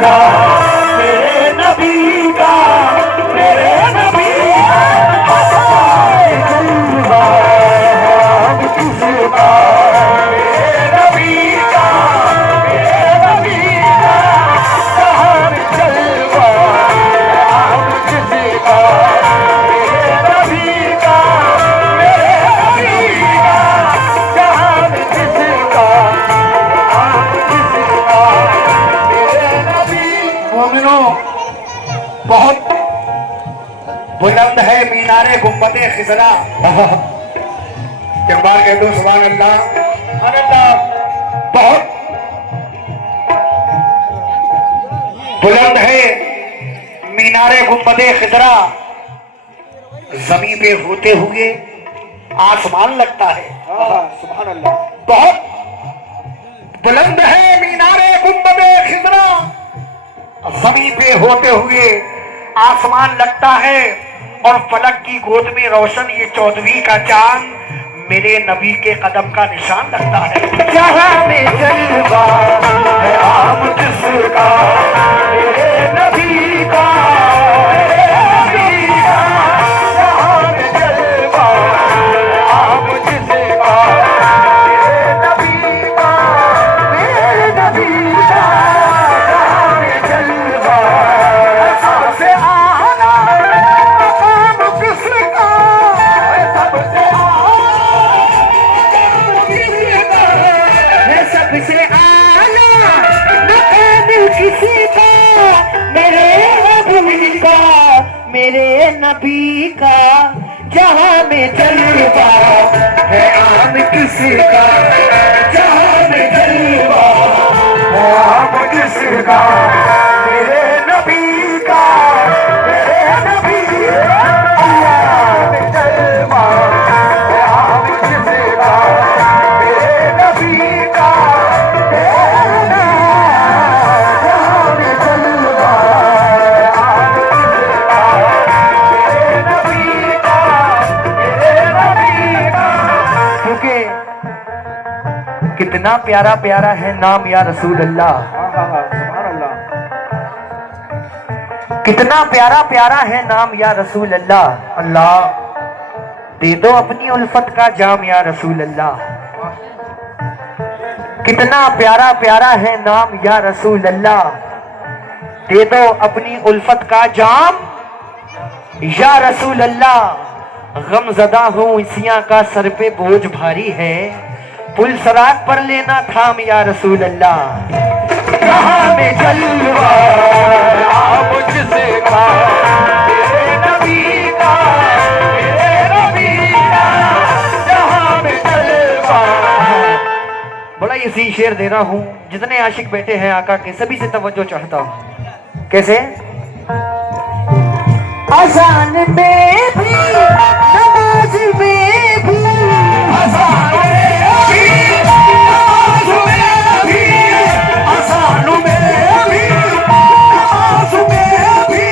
किसका, मेरे नबी का, मेरे नबी का जलवा हम किसका, मेरे नबी का, मेरे नबी का जहान जलवा हम किसका, मेरे नबी का, मेरे नबी का जहान किसका, हम किसका, मेरे नबी। मोमिनो, बहुत बुलंद है मीनारे गुंबदे खिजरा। एक बार कह दो सुभान अल्लाह। अल्लाह, बहुत बुलंद है मीनारे गुंबदे खिजरा, जमीन पे होते हुए आसमान लगता है। सुभान अल्लाह। बहुत बुलंद है मीनारे गुंबदे खिजरा, जमीन पे होते हुए आसमान लगता है, और फलक की गोद में रोशन ये 14वीं का चांद मेरे नबी के कदम का निशान लगता है। जहां में जलवा है आम किसका, मेरे नबी का, मेरे नबी का जहां में जलवा है आम किसका, मेरे नबी का, मेरे नबी का जहां में जलवा है सबसे आला मकाम किसका, सबसे सबसे आला मकाम किसका, मेरे नबी का, मेरे नबी का जहां में जलवा है आम किसका, जहां में जलवा है आम किसका, मेरे नबी का, मेरे नबी अल्लाह में जलवा है आम किसका, मेरे नबी का, कितना प्यारा प्यारा है नाम या रसूल अल्लाह। सुभान अल्लाह। कितना प्यारा प्यारा है नाम या रसूल अल्लाह। अल्लाह, दे दो अपनी उल्फत का जाम या रसूल अल्लाह। कितना प्यारा प्यारा है नाम या रसूल अल्लाह, दे दो अपनी उल्फत का जाम या रसूल अल्लाह। गमज़दा हूँ इसियां का सर पे बोझ भारी है, पुल सराग पर लेना थाम या रसूल अल्लाह। जहां में जलवा आप किसका, मेरे नबी का, मेरे नबी का जहां में जलवा। बड़ा यसी शेर दे रहा हूँ, जितने आशिक बैठे हैं आका के सभी से तवज्जो चाहता हूँ। कैसे? अज़ान में भी नमाज में भी, अज़ान में भी नमाज में भी, अज़ान में भी नमाज में भी,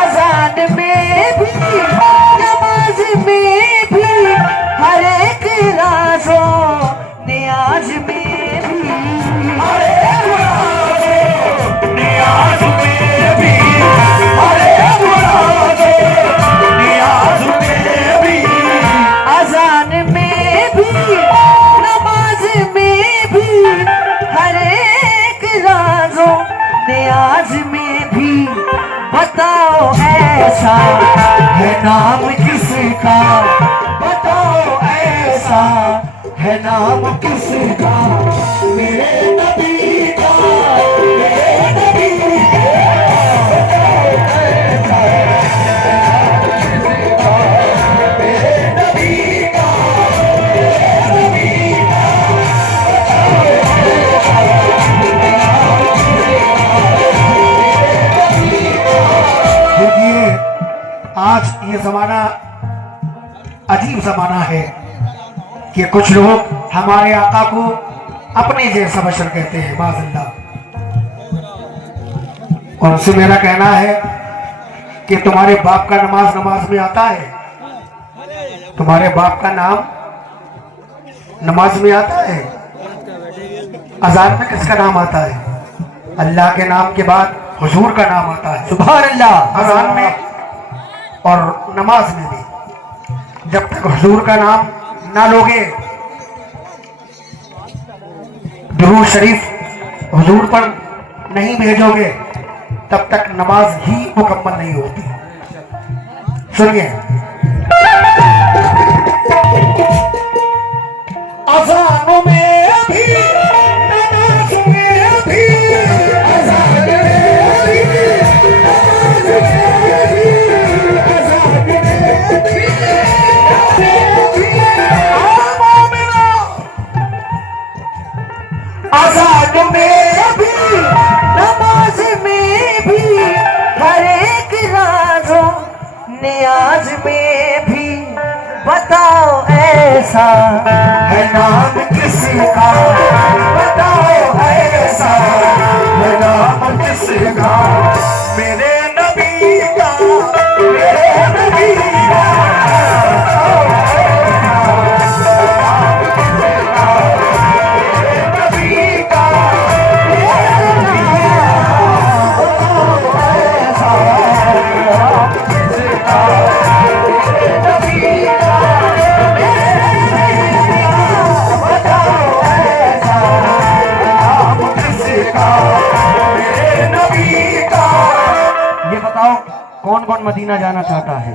अज़ान में भी नमाज में भी, हर एक राज़ों नियाज में भी, हर एक राज़ों नियाज में भी, हर एक नियाज में भी, अज़ान में भी नमाज में भी, हर एक राज़ों नियाज में भी। बताओ ऐसा है नाम किसका, बताओ ऐसा है नाम किसका, मेरे नबी का, मेरे नबी आज ये जमाना अजीब जमाना है कि कुछ लोग हमारे आका को अपने जैसा बशर कहते हैं, माज़अल्लाह। और उससे मेरा कहना है कि तुम्हारे बाप का नमाज नमाज में आता है, तुम्हारे बाप का नाम नमाज में आता है, अजान में किसका नाम आता है? अल्लाह के नाम के बाद हुजूर का नाम आता है सुभान अल्लाह। अज़ान में और नमाज में भी। जब तक हुजूर का नाम ना लोगे, दुरूद शरीफ हुजूर पर नहीं भेजोगे, तब तक नमाज ही मुकम्मल नहीं होती। सुनिए, अज़ानों में भी, नमाज में भी, अज़ान में भी, नमाज में भी, अज़ान में भी, अज़ान में भी, नमाज में भी, हर एक राज़ो नियाज में भी, बताओ ऐसा है नाम किसका, बताओ ऐसा है नाम किसका, मेरे नबी का, मेरे नबी का, ये बताओ कौन कौन मदीना जाना चाहता है?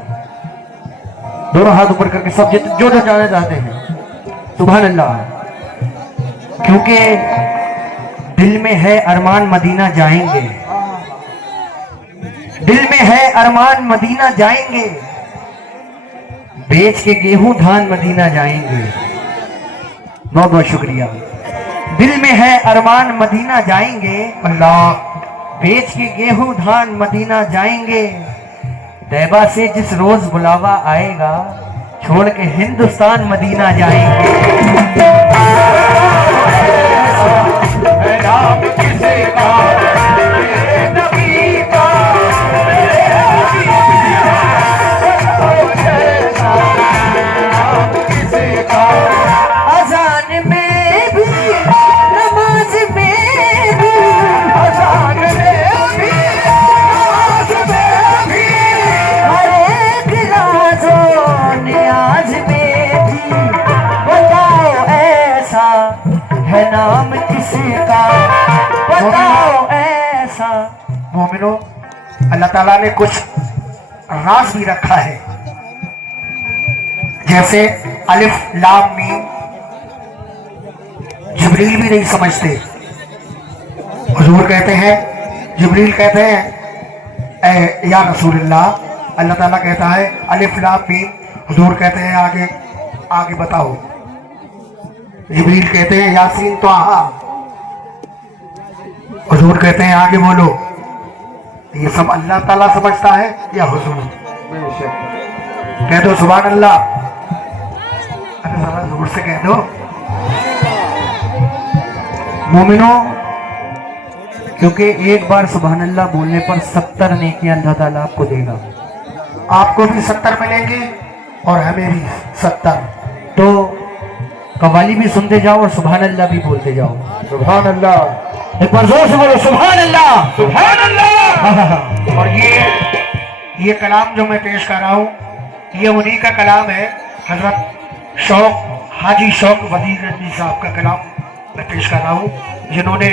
दोनों हाथ ऊपर करके सब जो जो जाना चाहते हैं। सुभान अल्लाह। क्योंकि दिल में है अरमान मदीना जाएंगे, दिल में है अरमान मदीना जाएंगे, बेच के गेहूं धान मदीना जाएंगे। बहुत बहुत शुक्रिया। दिल में है अरमान मदीना जाएंगे, अल्लाह बेच के गेहूं धान मदीना जाएंगे। तैबा से जिस रोज बुलावा आएगा, छोड़ के हिंदुस्तान मदीना जाएंगे। अज़ान में भी, नमाज में भी, अज़ान में भी, नमाज में भी, हर एक राज़ो नियाज में भी, बताओ ऐसा है नाम किसका, बताओ ऐसा। मोमिनो, अल्लाह ताला ने कुछ राज भी रखा है, जैसे अलिफ लाम मीम जिब्रील भी नहीं समझते। हुजूर कहते हैं, जिब्रील कहते हैं ए या रसूलल्लाह, अल्लाह ताला कहता है अलिफ लाम मीम, हुजूर कहते हैं आगे आगे बताओ। जिब्रील कहते हैं यासीन त्वाहा, हुजूर कहते हैं आगे बोलो। ये सब अल्लाह ताला समझता है या हुजूर? कह दो सुभान अल्लाह। अरे जरा जोर से कह दो। मोमिनो, क्योंकि एक बार सुभान अल्लाह बोलने पर 70 नेकियां अल्लाह ताला आपको देगा। आपको भी 70 मिलेंगे और हमें भी 70। तो कव्वाली भी सुनते जाओ और सुभान अल्लाह भी बोलते जाओ। सुभान अल्लाह। एक बार जोर से बोलो सुभान अल्लाह, सुभान अल्लाह। और ये कलाम जो मैं पेश कर रहा हूँ, ये उन्हीं का कलाम है, हजरत शौक हाजी शौक वली रंजी साहब का कलाम मैं पेश कर रहा हूँ, जिन्होंने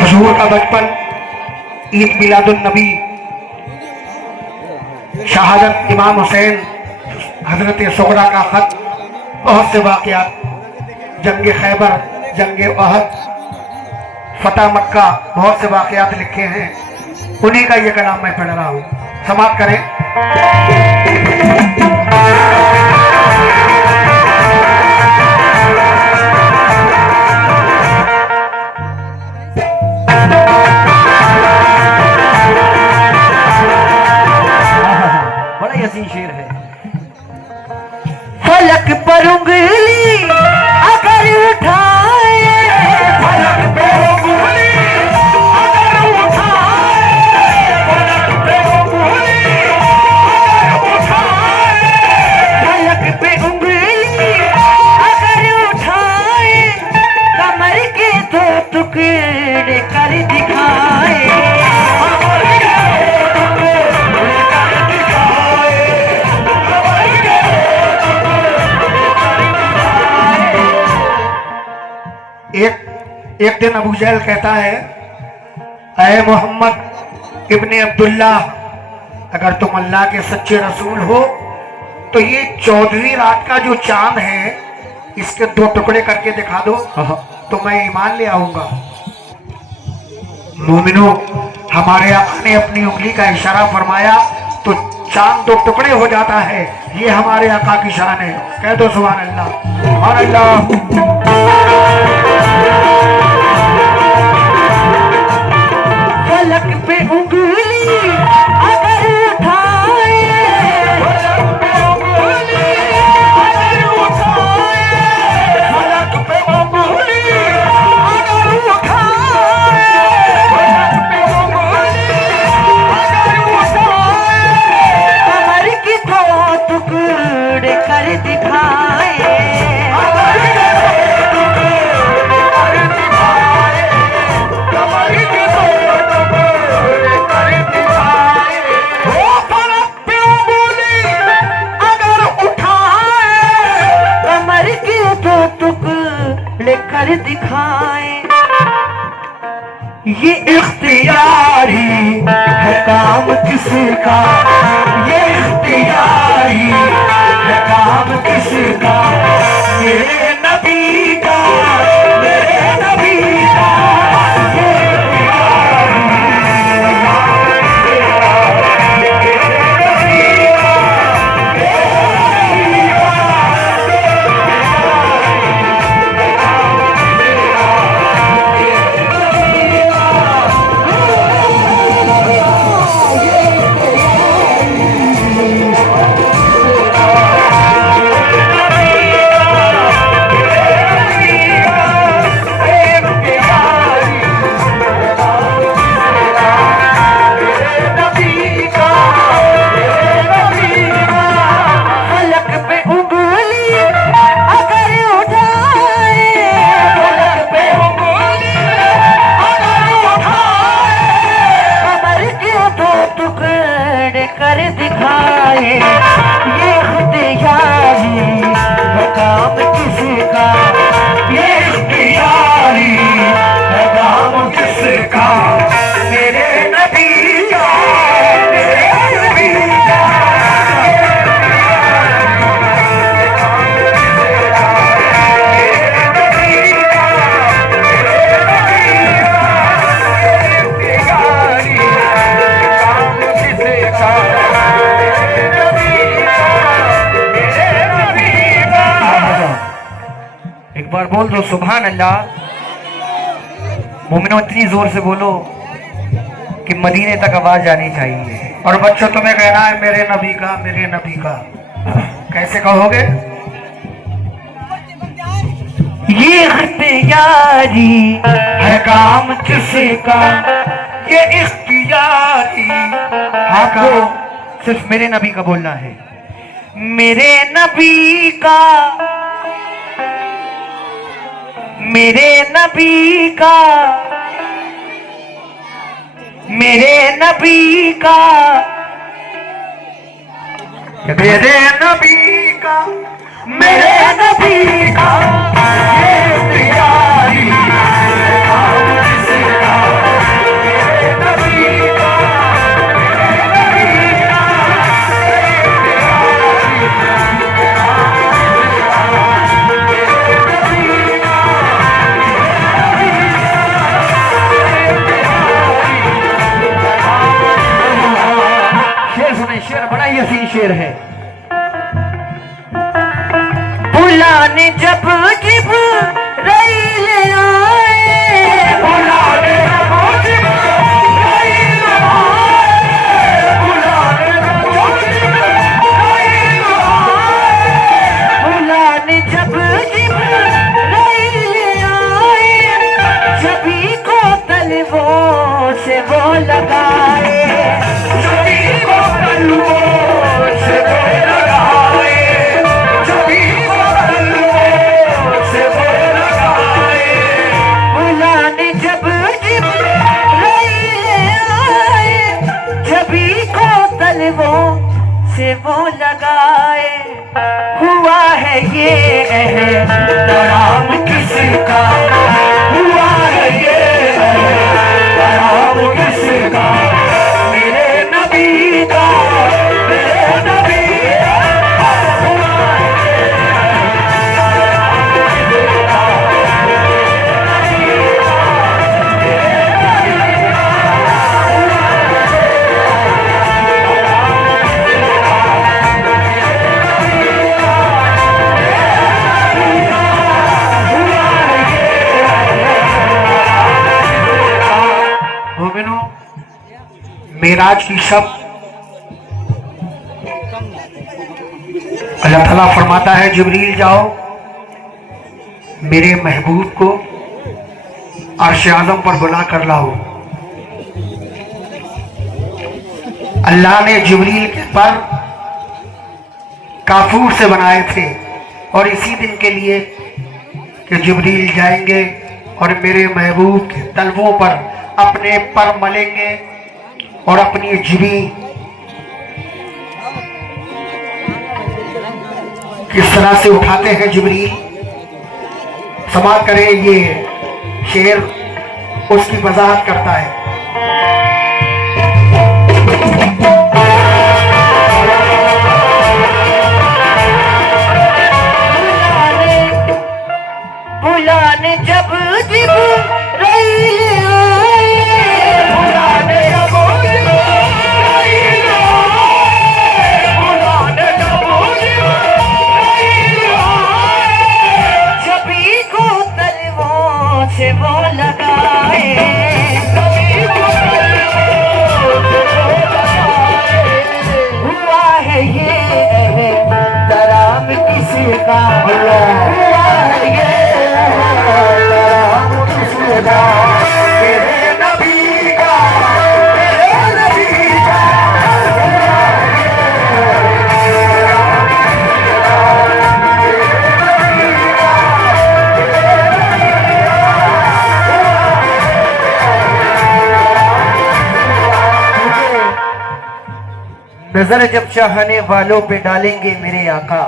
हुजूर का बचपन, ईद मिलादुन नबी, शहादत इमाम हुसैन, हजरत सुगरा का खत, बहुत से वाक़यात, जंग खैबर, जंग अहद, फतह मक्का, बहुत से वाक़यात लिखे हैं। उन्हीं का ये कलाम मैं पढ़ रहा हूँ, समाप्त करें। बड़ा यसीन शेर है। फलक पर उंगली अगर उठाए, फलक पे उंगली अगर उठाए, फलक पे उंगली अगर उठाए, एक दिन अबू जहल कहता है, अय मोहम्मद इब्ने अब्दुल्ला, अगर तुम अल्लाह के सच्चे रसूल हो तो ये 14वीं रात का जो चांद है इसके 2 टुकड़े करके दिखा दो तो मैं ईमान ले आऊंगा। मोमिनो, हमारे आका ने अपनी उंगली का इशारा फरमाया तो चांद 2 टुकड़े हो जाता है। ये हमारे आका की शान है। कह दो सुभान अल्लाह, सुभान अल्लाह। फलक पे उंगली अगर उठाए, फलक पे उंगली अगर उठाए, फलक पे उंगली अगर उठाए, फलक पे उंगली अगर उठाए, कमर की 2 टुकड़े कर दिखाए, कर दिखाए। ये इख्तियारी है काम किसका, ये इख्तियारी है काम किसका, मेरे नबी का, मेरे नबी का। कर दिखाए, ये इख्तियारी है काम किसका, ये इख्तियारी है काम किसका, मेरे नबी का, मेरे नबी का। एक बार बोल दो सुभान अल्लाह। मोमिनो इतनी जोर से बोलो कि मदीने तक आवाज आनी चाहिए। और बच्चों तुम्हें कहना है मेरे नबी का, मेरे नबी का। कैसे कहोगे? ये इख्तियारी है काम किसका, ये इख्तियारी आपको सिर्फ मेरे नबी का बोलना है। मेरे नबी का, मेरे नबी का, मेरे नबी का, मेरे नबी का, मेरे नबी का, ये इख्तियारी है काम किसका, मेरे नबी का, मेरे नबी का, शेर बड़ा ही हसीन शेर है। बुलाने जब जिब्राइल आए, बुलाने जब जिब्राइल आए, बुलाने जब जिब्राइल आए, बुलाने जब जिब्राइल आए, सभी को तलवों से वो लगाए, सभी को तलवों से वो मेराज की शब अल्लाह ताला फरमाता है जिब्रील जाओ मेरे महबूब को अर्श आज़म पर बुला कर लाओ। अल्लाह ने जिब्रील के पर काफूर से बनाए थे और इसी दिन के लिए कि जिब्रील जाएंगे और मेरे महबूब के तलवों पर अपने पर मलेंगे और अपनी जिबी किस तरह से उठाते हैं जिब्रील। समाप्त करें, ये शेर उसकी वजाहत करता है। बुलाने जब जिब्रील आए, बुलाने जब जिब्रील आए, बुलाने जब जिब्रील आए, छवि को तलवों से वो लगाए, छवि को तलवों से वो लगाए। हुआ है ये तराम किसी का, हुआ है ये तेरे नबी का, तेरे नबी का। नजर जब चाहने वालों पे डालेंगे मेरे आका,